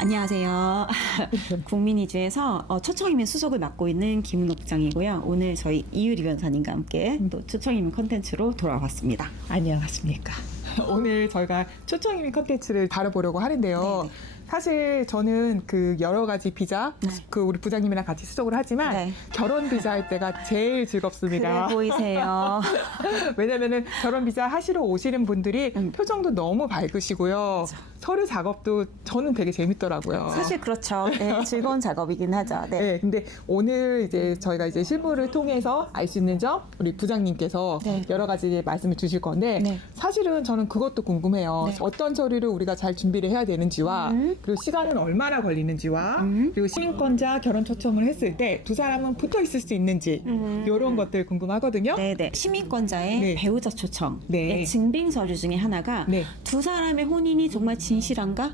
안녕하세요. 국민이주에서 초청이면 수석을 맡고 있는 김은옥 부장이고요. 오늘 저희 이유리 변사님과 함께 또 초청이면 컨텐츠로 돌아왔습니다. 안녕하십니까. 오늘 저희가 초청이민 컨텐츠를 다뤄보려고 하는데요. 네네. 사실 저는 그 여러 가지 비자, 네. 그 우리 부장님이랑 같이 수속을 하지만 네. 결혼 비자 할 때가 제일 즐겁습니다. 그래 보이세요. 왜냐면은 결혼 비자 하시러 오시는 분들이 표정도 너무 밝으시고요. 서류 작업도 저는 되게 재밌더라고요. 사실 그렇죠. 네, 즐거운 작업이긴 하죠. 네. 네, 근데 오늘 이제 저희가 이제 실무를 통해서 알 수 있는 점 우리 부장님께서 네. 여러 가지 말씀을 주실 건데 네. 사실은 저는 그것도 궁금해요. 네. 어떤 서류를 우리가 잘 준비를 해야 되는지와 그리고 시간은 얼마나 걸리는지와 그리고 시민권자 결혼 초청을 했을 때 두 사람은 붙어 있을 수 있는지 이런 것들 궁금하거든요. 네네. 시민권자의 네. 배우자 초청의 네. 증빙 서류 중에 하나가 네. 두 사람의 혼인이 정말 진실한가?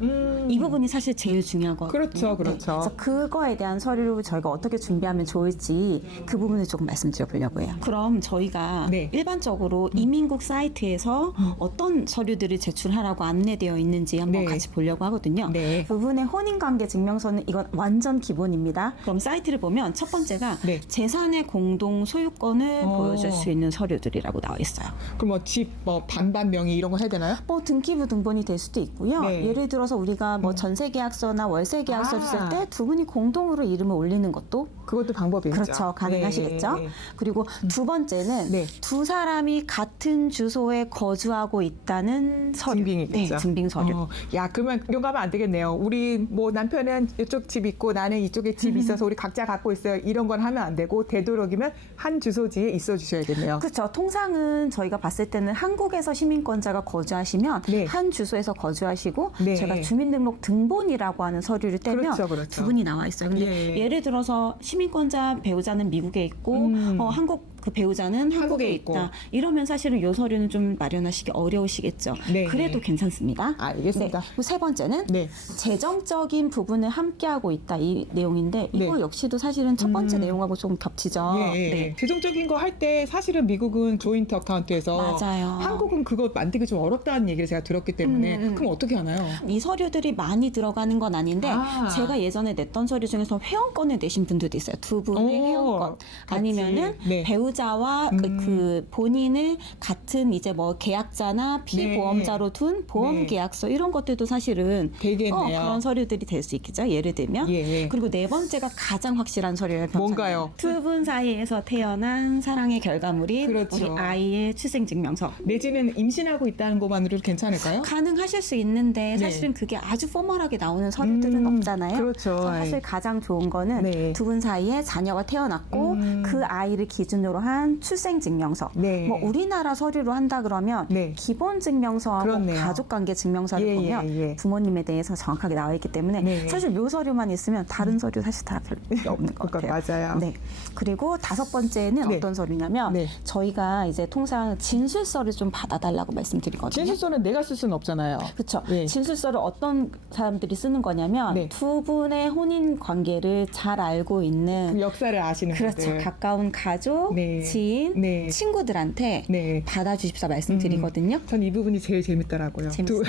이 부분이 사실 제일 중요하거든요. 그렇죠, 그렇죠. 네. 그래서 그거에 대한 서류를 저희가 어떻게 준비하면 좋을지 그 부분을 조금 말씀드려보려고 해요. 그럼 저희가 네. 일반적으로 이민국 사이트에서 어떤 서류들을 제출하라고 안내되어 있는지 한번 네. 같이 보려고 하거든요. 네. 부분의 혼인관계 증명서는 이건 완전 기본입니다. 그럼 사이트를 보면 첫 번째가 네. 재산의 공동 소유권을 보여줄 수 있는 서류들이라고 나와 있어요. 그럼 뭐 집 뭐 반반 명의 이런 거 해야 되나요? 뭐 등기부 등본이 될 수도 있고요. 네. 예를 들어서 우리가 뭐 전세계약서나 월세계약서를 아. 쓸 때 두 분이 공동으로 이름을 올리는 것도 그것도 방법이 있죠. 그렇죠. 가능하시겠죠. 네. 그리고 두 번째는 네. 두 사람이 같은 주소에 거주하고 있다는 서류. 증빙이겠죠. 네, 증빙 서류. 야, 그러면 이런 거 하면 안 되겠네요. 우리 뭐 남편은 이쪽 집 있고 나는 이쪽에 집 있어서 우리 각자 갖고 있어요. 이런 건 하면 안 되고 되도록이면 한 주소지에 있어 주셔야겠네요. 그렇죠. 통상은 저희가 봤을 때는 한국에서 시민권자가 거주하시면 네. 한 주소에서 거주하시고 네. 제가 주민등록 등본이라고 하는 서류를 떼면 그렇죠, 그렇죠. 두 분이 나와 있어요. 근데 예. 예를 들어서 시민권자 배우자는 미국에 있고 한국 그 배우자는 한국에 한국에 있다. 있고. 이러면 사실은 요 서류는 좀 마련하시기 어려우시겠죠. 네. 그래도 괜찮습니다. 알겠습니다. 네. 그리고 세 번째는 네. 재정적인 부분을 함께하고 있다 이 내용인데 이거 네. 역시도 사실은 첫 번째 내용하고 좀 겹치죠. 예. 네. 재정적인 거 할 때 사실은 미국은 조인트 어카운트에서 맞아요. 한국은 그거 만들기 좀 어렵다는 얘기를 제가 들었기 때문에 그럼 어떻게 하나요? 이 서류들이 많이 들어가는 건 아닌데 아. 제가 예전에 냈던 서류 중에서 회원권을 내신 분들도 있어요. 두 분의 오, 회원권 같이. 아니면은 네. 배우자와 그 본인을 같은 이제 뭐 계약자나 피보험자로 둔 보험 네. 계약서 이런 것들도 사실은 되겠네요. 그런 서류들이 될 수 있겠죠. 예를 들면 예. 그리고 네 번째가 가장 확실한 서류를 뭔가요? 두 분 사이에서 태어난 사랑의 결과물인 그렇죠. 우리 아이의 출생증명서. 내지는 임신하고 있다는 것만으로도 괜찮을까요? 가능하실 수 있는데 사실은 그게 아주 포멀하게 나오는 서류들은 없잖아요. 그렇죠. 그래서 사실 가장 좋은 거는 네. 두 분 사이에 자녀가 태어났고 그 아이를 기준으로 한 출생증명서. 네. 뭐 우리나라 서류로 한다 그러면 네. 기본증명서하고 그렇네요. 가족관계 증명서를 예, 보면 예, 예. 부모님에 대해서 정확하게 나와 있기 때문에 네. 사실 요 서류만 있으면 다른 서류 사실 다 별로 필요 없는 것 그러니까 같아요. 맞아요. 네. 그리고 다섯 번째는 네. 어떤 서류냐면 네. 저희가 이제 통상 진술서를 좀 받아달라고 말씀드리거든요. 진술서는 내가 쓸 수는 없잖아요. 그렇죠. 네. 진술서를 어떤 사람들이 쓰는 거냐면 네. 두 분의 혼인 관계를 잘 알고 그 있는 역사를 아시는 그렇죠. 분들. 가까운 가족, 네. 지인, 네. 친구들한테 네. 받아주십사 말씀드리거든요. 전 이 부분이 제일 재밌더라고요. 재밌어요.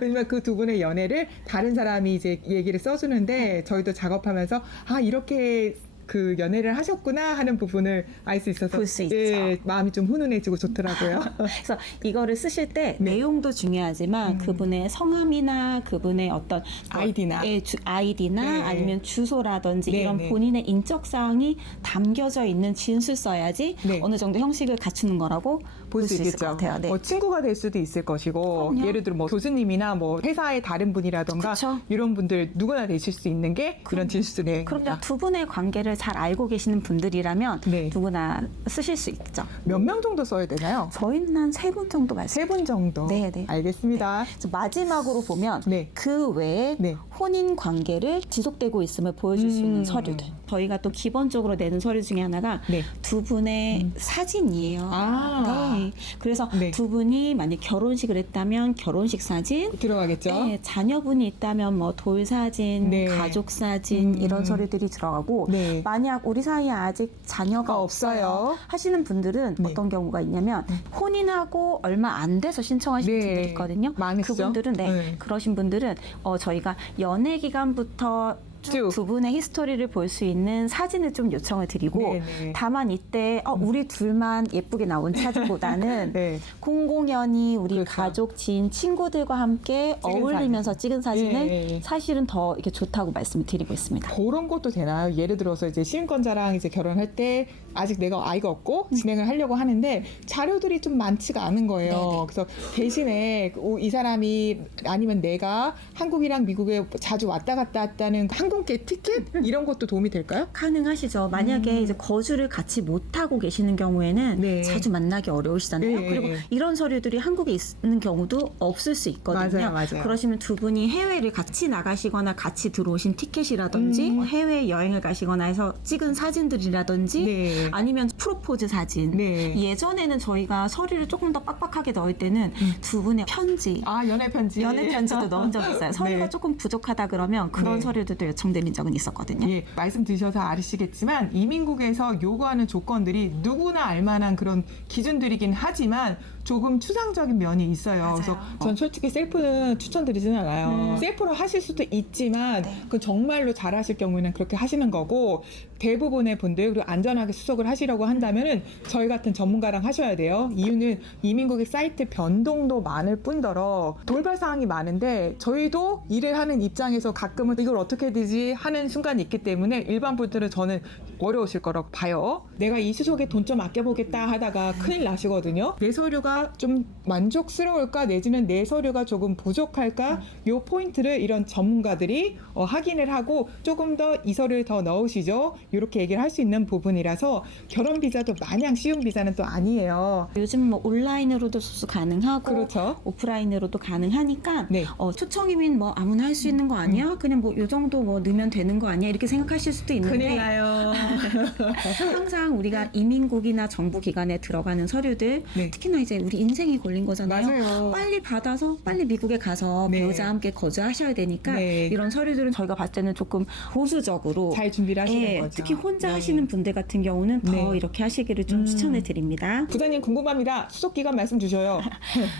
왜냐면 그 두 분의 연애를 다른 사람이 이제 얘기를 써주는데 저희도 작업하면서 아 이렇게 그 연애를 하셨구나 하는 부분을 알 수 있어서 볼 수 있죠. 예, 마음이 좀 훈훈해지고 좋더라고요. 그래서 이거를 쓰실 때 네. 내용도 중요하지만 그분의 성함이나 그분의 어떤 아이디나. 아이디나 네. 아니면 주소라든지 네, 이런 네. 본인의 인적 사항이 담겨져 있는 진술 써야지 네. 어느 정도 형식을 갖추는 거라고 볼 수 있을 것 같아요. 네. 뭐 친구가 될 수도 있을 것이고 그럼요. 예를 들어 뭐 교수님이나 뭐 회사의 다른 분이라던가 그쵸. 이런 분들 누구나 되실 수 있는 게 그런 진술이에요. 그럼요. 두 분의 관계를 잘 알고 계시는 분들이라면 네. 누구나 쓰실 수 있죠. 몇 명 정도 써야 되나요? 저희는 한 세 분 정도 말씀. 세 분 정도. 네, 네. 알겠습니다. 그래서 마지막으로 보면 네. 그 외에 네. 혼인 관계를 지속되고 있음을 보여줄 수 있는 서류들. 저희가 또 기본적으로 내는 서류 중에 하나가 네. 두 분의 사진이에요. 아. 네. 그래서 네. 두 분이 만약 결혼식을 했다면 결혼식 사진, 들어가겠죠? 네, 자녀분이 있다면 뭐 돌 사진, 네. 가족 사진 이런 서류들이 들어가고 네. 만약 우리 사이에 아직 자녀가 없어요 하시는 분들은 네. 어떤 경우가 있냐면 혼인하고 얼마 안 돼서 신청하신 네. 분들이 있거든요. 많으시죠? 그분들은 네. 그러신 분들은 저희가 연애 기간부터 쭉 두 분의 히스토리를 볼 수 있는 사진을 좀 요청을 드리고 네네. 다만 이때 우리 둘만 예쁘게 나온 사진보다는 네. 공공연히 우리 그렇죠. 가족, 지인, 친구들과 함께 찍은 어울리면서 찍은 사진을 예. 사실은 더 이렇게 좋다고 말씀을 드리고 있습니다. 그런 것도 되나요? 예를 들어서 이제 시민권자랑 이제 결혼할 때 아직 내가 아이가 없고 진행을 하려고 하는데 자료들이 좀 많지가 않은 거예요. 네네. 그래서 대신에 이 사람이 아니면 내가 한국이랑 미국에 자주 왔다 갔다 했다는 항공기 티켓 이런 것도 도움이 될까요? 가능하시죠. 만약에 이제 거주를 같이 못 하고 계시는 경우에는 네. 자주 만나기 어려우시잖아요. 네. 그리고 이런 서류들이 한국에 있는 경우도 없을 수 있거든요. 맞아요. 그러시면 두 분이 해외를 같이 나가시거나 같이 들어오신 티켓이라든지 해외 여행을 가시거나 해서 찍은 사진들이라든지 네. 아니면 프로포즈 사진. 네. 예전에는 저희가 서류를 조금 더 빡빡하게 넣을 때는 두 분의 편지, 아, 연애 편지. 연애 편지도 넣은 적이 있어요. 서류가 네. 조금 부족하다 그러면 그런 네. 서류들도 요청드린 적은 있었거든요. 예, 말씀 드셔서 아시겠지만 이민국에서 요구하는 조건들이 누구나 알만한 그런 기준들이긴 하지만 조금 추상적인 면이 있어요. 맞아요. 그래서 전 솔직히 셀프는 추천드리지는 않아요. 셀프로 하실 수도 있지만 그 정말로 잘하실 경우에는 그렇게 하시는 거고 대부분의 분들 그리고 안전하게 수속을 하시려고 한다면은 저희 같은 전문가랑 하셔야 돼요. 이유는 이민국의 사이트 변동도 많을 뿐더러 돌발 사항이 많은데 저희도 일을 하는 입장에서 가끔은 이걸 어떻게 되지 하는 순간이 있기 때문에 일반 분들은 저는 어려우실 거라고 봐요. 내가 이 수속에 돈 좀 아껴보겠다 하다가 큰일 나시거든요. 내 서류가 좀 만족스러울까 내지는 내 서류가 조금 부족할까 요 포인트를 이런 전문가들이 확인을 하고 조금 더 이 서류를 더 넣으시죠. 이렇게 얘기를 할 수 있는 부분이라서 결혼 비자도 마냥 쉬운 비자는 또 아니에요. 요즘 뭐 온라인으로도 수수 가능하고 그렇죠. 오프라인으로도 가능하니까 네. 초청이면 뭐 아무나 할 수 있는 거 아니야? 그냥 뭐 요 정도 뭐 넣으면 되는 거 아니야? 이렇게 생각하실 수도 있는데 나요. 항상 우리가 이민국이나 정부 기관에 들어가는 서류들 네. 특히나 이제 우리 인생이 걸린 거잖아요. 맞아요. 빨리 받아서 빨리 미국에 가서 네. 배우자와 함께 거주하셔야 되니까 네. 이런 서류들은 저희가 봤을 때는 조금 보수적으로 잘 준비를 하시는 예, 거죠. 특히 혼자 네. 하시는 분들 같은 경우는 더 네. 이렇게 하시기를 좀 추천해 드립니다. 부장님 궁금합니다. 수속 기간 말씀 주셔요.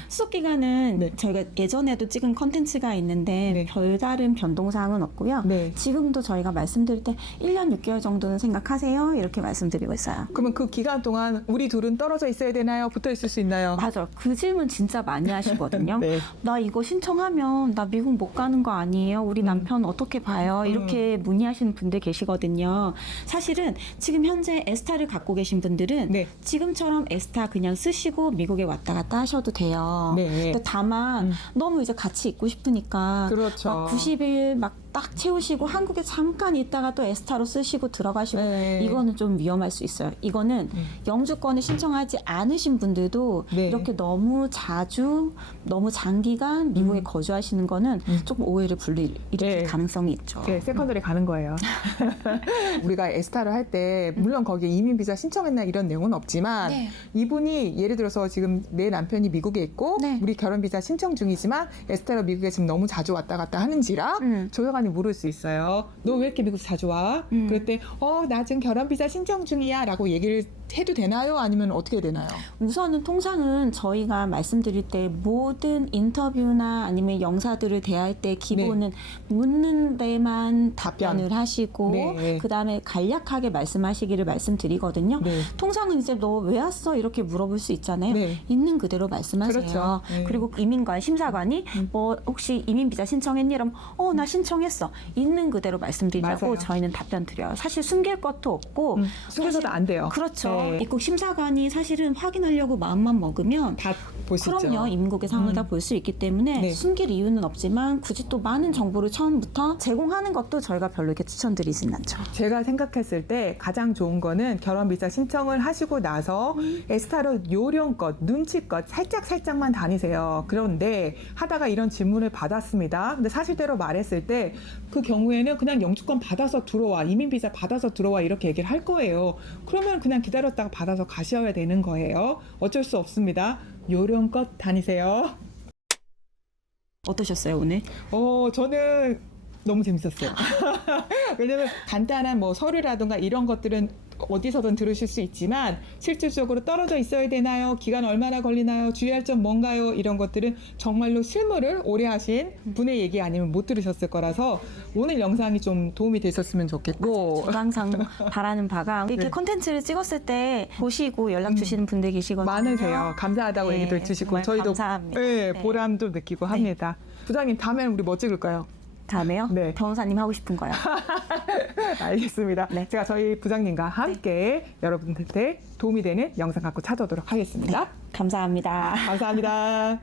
수속 기간은 네. 저희가 예전에도 찍은 컨텐츠가 있는데 네. 별다른 변동사항은 없고요. 네. 지금도 저희가 말씀드릴 때 1년 6개월 정도는 생각하세요. 이렇게 말씀드리고 있어요. 그러면 그 기간 동안 우리 둘은 떨어져 있어야 되나요? 붙어 있을 수 있나요? 맞아. 그 질문 진짜 많이 하시거든요. 네. 나 이거 신청하면 나 미국 못 가는 거 아니에요? 우리 남편 어떻게 봐요? 이렇게 문의하시는 분들 계시거든요. 사실은 지금 현재 에스타를 갖고 계신 분들은 네. 지금처럼 에스타 그냥 쓰시고 미국에 왔다 갔다 하셔도 돼요. 네. 근데 다만 너무 이제 같이 있고 싶으니까 그렇죠. 막 90일 막 딱 채우시고 한국에 잠깐 있다가 또 에스타로 쓰시고 들어가시고 네. 이거는 좀 위험할 수 있어요. 이거는 영주권을 신청하지 않으신 분들도 네. 이렇게 너무 자주 너무 장기간 미국에 거주하시는 거는 조금 오해를 일으킬 네. 가능성이 있죠. 네, 세컨드에 가는 거예요. 우리가 에스타를 할 때 물론 거기에 이민 비자 신청했나 이런 내용은 없지만 네. 이분이 예를 들어서 지금 내 남편이 미국에 있고 네. 우리 결혼 비자 신청 중이지만 에스타로 미국에 지금 너무 자주 왔다 갔다 하는지라 조용하니 물을 수 있어요. 너 왜 이렇게 미국 자주 와? 그럴 때 나 지금 결혼 비자 신청 중이야 라고 얘기를 해도 되나요? 아니면 어떻게 되나요? 우선은 통상은 저희가 말씀드릴 때 모든 인터뷰나 아니면 영사들을 대할 때 기본은 묻는 데만 답변을 하시고 네. 그다음에 간략하게 말씀하시기를 말씀드리거든요. 네. 통상은 이제 너 왜 왔어? 이렇게 물어볼 수 있잖아요. 네. 있는 그대로 말씀하세요. 그렇죠. 네. 그리고 이민관 심사관이 뭐 혹시 이민 비자 신청했니? 그럼 나 신청했어. 있는 그대로 말씀드리자고 맞아요. 저희는 답변 드려요. 사실 숨길 것도 없고 숨겨서도 사실- 안 돼요. 그렇죠. 네. 입국 심사관이 사실은 확인하려고 마음만 먹으면 다 보시죠. 그럼요. 이민국의 상황을 다 볼 수 있기 때문에 네. 숨길 이유는 없지만 굳이 또 많은 정보를 처음부터 제공하는 것도 저희가 별로 이렇게 추천드리진 않죠. 제가 생각했을 때 가장 좋은 거는 결혼 비자 신청을 하시고 나서 에스타로 요령껏 눈치껏 살짝만 다니세요. 그런데 하다가 이런 질문을 받았습니다. 근데 사실대로 말했을 때 그 경우에는 그냥 영주권 받아서 들어와, 이민 비자 받아서 들어와 이렇게 얘기를 할 거예요. 그러면 그냥 기다렸다가 받아서 가셔야 되는 거예요. 어쩔 수 없습니다. 요령껏 다니세요. 어떠셨어요 오늘? 저는 너무 재밌었어요. 왜냐면 간단한 뭐 서류라든가 이런 것들은 어디서든 들으실 수 있지만 실질적으로 떨어져 있어야 되나요? 기간 얼마나 걸리나요? 주의할 점 뭔가요? 이런 것들은 정말로 실무를 오래 하신 분의 얘기 아니면 못 들으셨을 거라서 오늘 영상이 좀 도움이 되셨으면 좋겠고. 저도 항상 바라는 바가 이렇게 네. 콘텐츠를 찍었을 때 보시고 연락 주시는 분들 계시거든요. 많으세요. 감사하다고 네, 얘기도 해주시고 정말 저희도 감사합니다. 네, 네. 보람도 느끼고 합니다. 부장님 다음에는 우리 뭐 찍을까요? 다음에요? 네. 변호사님 하고 싶은 거요. 알겠습니다. 네. 제가 저희 부장님과 함께 여러분들한테 도움이 되는 영상 갖고 찾아오도록 하겠습니다. 감사합니다. 감사합니다.